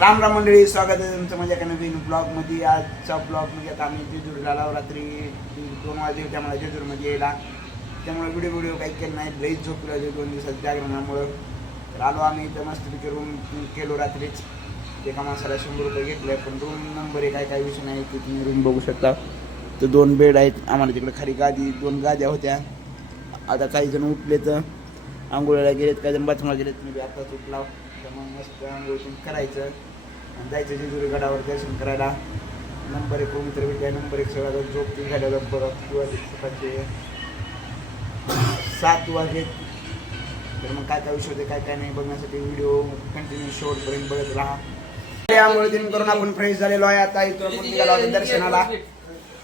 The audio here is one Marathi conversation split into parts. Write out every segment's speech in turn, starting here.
राम राम मंडळी, स्वागत आहे तुमचं माझ्या एका नवीन ब्लॉगमध्ये. आजचा ब्लॉग म्हणजे आता आम्ही जेजूरला आलो. रात्री 2 वाजले होते आम्हाला जेजूरमध्ये यायला. त्यामुळे व्हिडिओ काही केलं नाही. लईच झोपलो 2 दिवसात जागरणामुळं. तर आलो आम्ही इथं मस्तपैकी रूम केलो रात्रीच. एका माणसाला 100 रुपये घेतले. पण रूम नंबर आहे, काय विषय नाही. ते तुम्ही रूम बघू शकता. तर 2 बेड आहेत. आम्हाला तिकडे खाली गादी 2 गाद्या होत्या. आता काही जण उठले तर आंघोळीला गेलेत, काही जण बाथरूमला गेलेत. मी आता उठला तर मग मस्त आंघोळ करायचं आणि जायचं जेजुरी गडावर दर्शन करायला. नंबर 1 रूम तर भेटाय. नंबर 1 सगळ्या झोपती झाल्यावर परत किंवा सकाळचे 7 वाजले. तर मग काय विषय होते काय नाही बघण्यासाठी व्हिडिओ कंटिन्यू शेवटपर्यंत बघत राहा. आंघोळ दिन करून आपण फ्रेश झालेलो आहे. आता इथून आपण निघालो होतो दर्शनाला.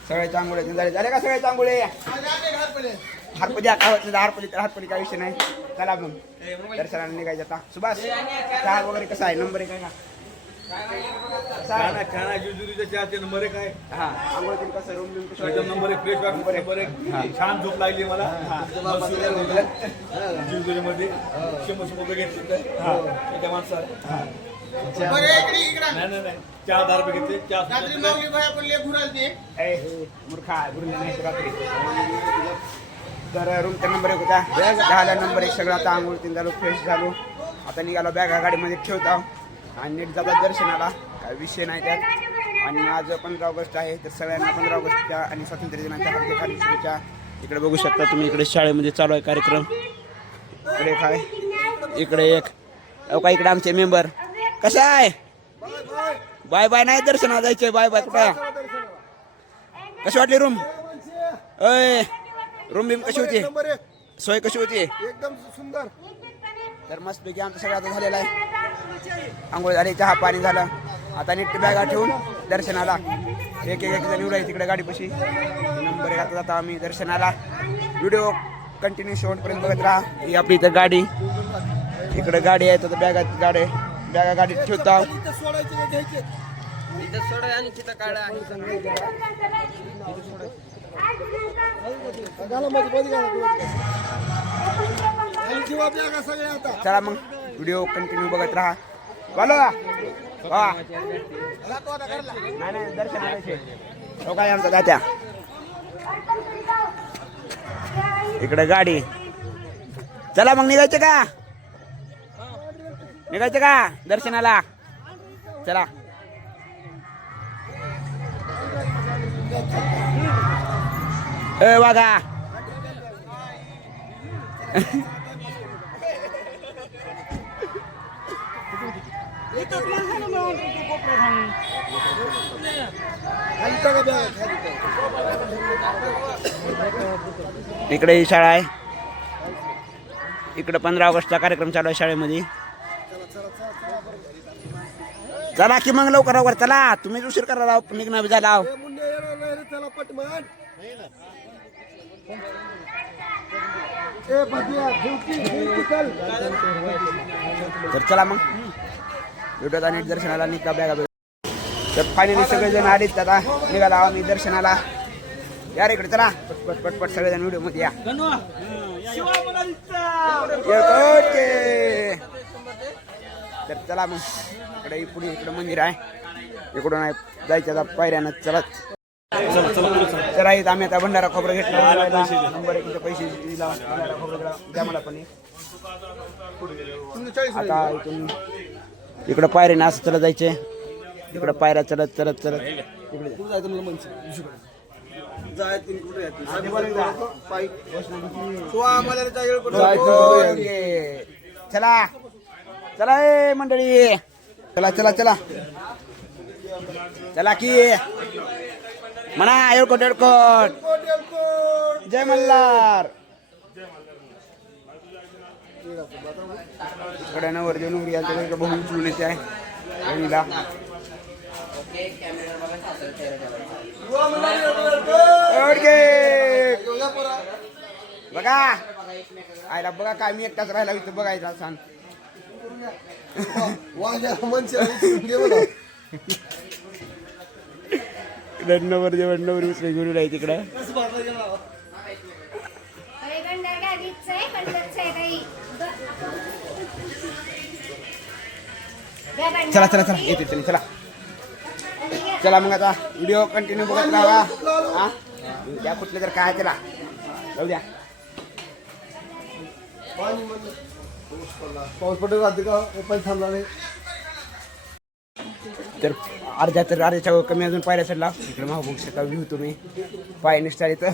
सगळ्याच्या आंघोळ्या झाले का? सगळ्याच्या आंघोळे हारपदी हारपदी काय विषय नाही. चला मग दर्शनाला निघायचं आता. सुभाष चहा वगैरे कसा आहे? नंबर 1 आहे का? नंबर 1 आहे. हा आंघोळ दिन कसं? रूम बिम कसं? नंबर 1 फ्रेश नंबर 1 छान झोप लागली मला. जेजुरीमध्ये 100 रुपये घेतले त्या माणसाला. नाही चहा 10 रुपये घेतले. मूर्खा रात्री. तर रूमचा नंबर 1 होता. झाला नंबर 1 सगळं. आता आंघोळ तीन झालो, फ्रेश झालो. आता निघालो, बॅगा गाडीमध्ये ठेवतो आणि नीट जातात दर्शनाला. काय विषय नाही त्यात. आणि आज 15 ऑगस्ट आहे. तर सगळ्यांना 15 ऑगस्टच्या आणि स्वातंत्र्य दिनाच्या हार्दिक शुभेच्छा. इकडे बघू शकता तुम्ही. इकडे शाळेमध्ये चालू आहे कार्यक्रम. इकडे काय इकडे एक का इकडे आमचे मेंबर. कशा आहे? बाय बाय नाही दर्शनाला जायचंय. Bye bye. कुठं कशी वाटली रूम? अय रूम बिम कशी होती? सोय कशी होती? एकदम सुंदर. तर मस्तपैकी आमचं सगळं आता झालेलं आहे. आंघोळ झाली, चहा पाणी झालं. आता नीट बॅगा ठेवून दर्शनाला एक जण निवडाय तिकडे गाडीपाशी. नंबर 1 आता जाता आम्ही दर्शनाला. व्हिडिओ कंटिन्यू शेवटपर्यंत बघत राहा. ही आपली इथं गाडी, इकडे गाडी आहे. तर बॅगा गाडीत ठेवता. चला मग व्हिडिओ कंटिन्यू बघत राहा. बोलो नाही दर्शन काय आमचा जात्या. इकडे गाडी. चला मग निघायचं का दर्शनाला? चला बघा. इकडे ही शाळा आहे. इकडे 15 ऑगस्टचा कार्यक्रम चालू आहे शाळेमध्ये. चला की मग लवकर चला. तुम्हीच उशीर करा. निघणं झाला. तर चला मग भेटूया नीट दर्शनाला. निघा बॅगा. तर फायनली सगळेजण आलेत. आता निघाला आम्ही दर्शनाला. यार इकडे चला पटपट सगळेजण व्हिडिओ मध्ये या. तर चला मग इकडे पुढे इकडे मंदिर आहे. इकडून आहे जायचं आता पायऱ्यानं. चला चला येत आम्ही आता भंडारा खोबरं घेतला. नंबर 1 पैसे दिला. भंडारा खोबरं द्या मला पण. आता इथून इकडं पायऱ्यानं असं चला जायचे. इकडं पायऱ्या चलत इकडे चला चला ए मंडळी. चला चला की म्हणा. येळकोट जय मल्हार. इकडे नवर देऊन यायचं बघून उचलून येते आहे. बघा आयला बघा काय मी एकटाच राहिला इथं बघायचा सांग. नवर जेवण नवर उचले घेऊन आहे तिकडं. चला चला चला येते तुम्ही चला. चला मग आता व्हिडिओ कंटिन्यू बघत राहा. हा द्या कुठले तर काय त्याला जाऊ द्या. पाऊस पडत राहते का पण थांबला नाही. तर अर्ध्याच्या कमी अजून पायऱ्या चढला. इकडे मग बघू शकता व्ह्यू तुम्ही पाय निष्ठा इथं.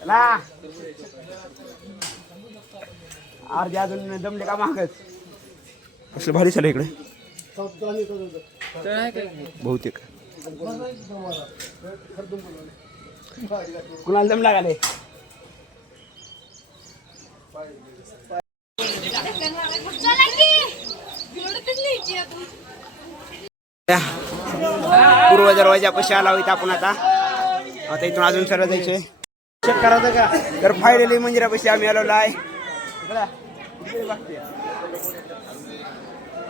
चला अर्ध्या अजून दमले का मागच. कसलं भारी चालू इकडे बहुतेक. कुणाला दम लागाले. पूर्व दरवाजापाशी आला होता आपण आता. इथून अजून सरळ जायचे. चेक करायचं का. तर फायनली मंदिरापाशी आम्ही आलेलो आहे.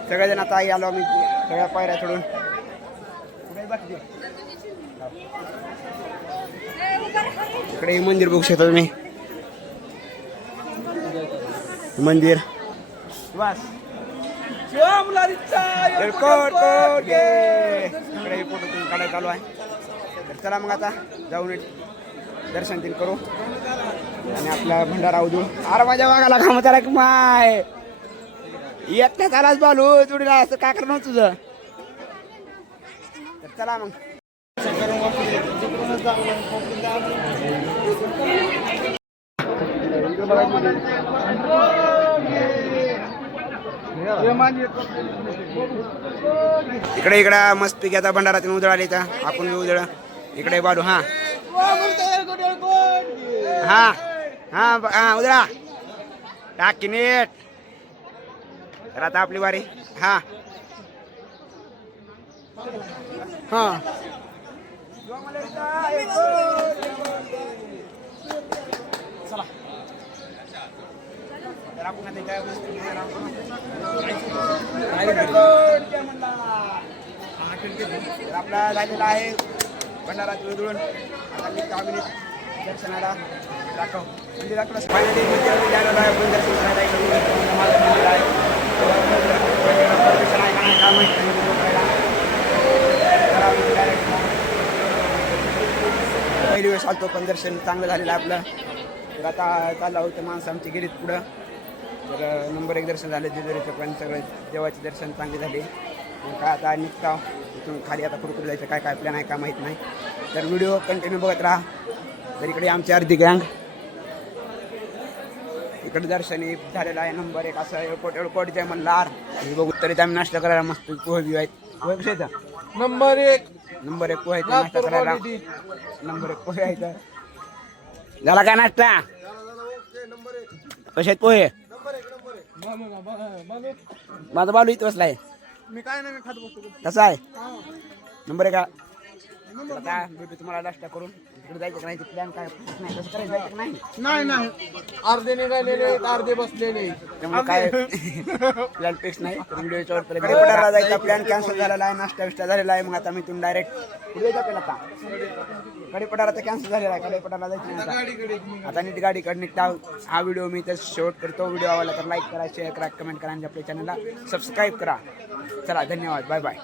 सगळेजण आता आलो आम्ही सगळ्या पायऱ्या चढून. इकडे मंदिर बघू शकता तुम्ही. मंदिर बस इकडे फोटो तुम्ही काढायला चालू आहे. तर चला मग आता जाऊन दर्शन तीन करू आणि आपला भंडारा उधळू. अरे माझ्या वाघाला काम त्याला की माय एकट्याच आलाच बालू तुडीला असं काय करणार तुझं. तर चला मग. इकडे मस्त पैकी आता भंडारा तीन उधळ आले. आपण उधळ इकडे बालू. हा हा हा हा उधळा टाकी नीट. तर आता आपली वारी. हा हा चला. तर आपण आपला झालेला आहे भंडारा उधळून. आता दर्शनाला दाखव म्हणजे दाखव. फायनली मंदिरामध्ये आलेलो आहे आपण दर्शन करायला. माझं मंदिर आहे परमिशन आहे का नाही का माहिती पहिली वेळेस आलतो पण दर्शन चांगलं झालेलं आहे आपलं. तर आता चाललं होतं माणसं आमची गेलीत पुढं. तर नंबर 1 दर्शन झालं जेजुरीचं पण सगळं देवाचे दर्शन चांगले झाले. काय आता निघता इथून खाली आता कुठे जायचं काय काय प्लॅन आहे का माहीत नाही. तर व्हिडिओ कंटिन्यू बघत राहा. तर इकडे आमची अर्धी गँग इकडे दर्शनी झालेलं आहे. नंबर 1 असं एअरपोर्ट जय मल्हार बघू. तरी आम्ही नाश्ता करायला मस्त पोहे बी आहेत. पोहे कसे आहेत. नंबर 1 पोहे नाश्ता करायला. नंबर 1 पोहे आहेत. झाला काय नाश्ता. कसे आहेत पोहे. माझा बालू इथं बसलाय. मी काय नाही खात बसतो. कसा आहे नंबर 1 का. आता तुम्हाला नाश्ता करून तिकडे जायचं का नाही प्लॅन काय नाही. कसं करायचं जायचं का नाही. नाही अर्धे निघालेले अर्धे बसलेले. त्यामुळे काय प्लॅन फिक्स नाही. व्हिडिओच्या वर जायचा प्लॅन कॅन्सल झालेला आहे. नाश्ता विष्टा झालेला आहे. मग आता मी इथून डायरेक्ट पुढे जातो. आता कडेपठार आता कॅन्सल झालेला आहे. कडेपठारला जायचं नाही. आता नीट गाडीकडे निघता. हा व्हिडिओ मी तर शेवट करतो. व्हिडिओ आवडला तर लाईक करा, शेअर करा, कमेंट करा आणि आपल्या चॅनलला सबस्क्राईब करा. चला धन्यवाद. Bye bye.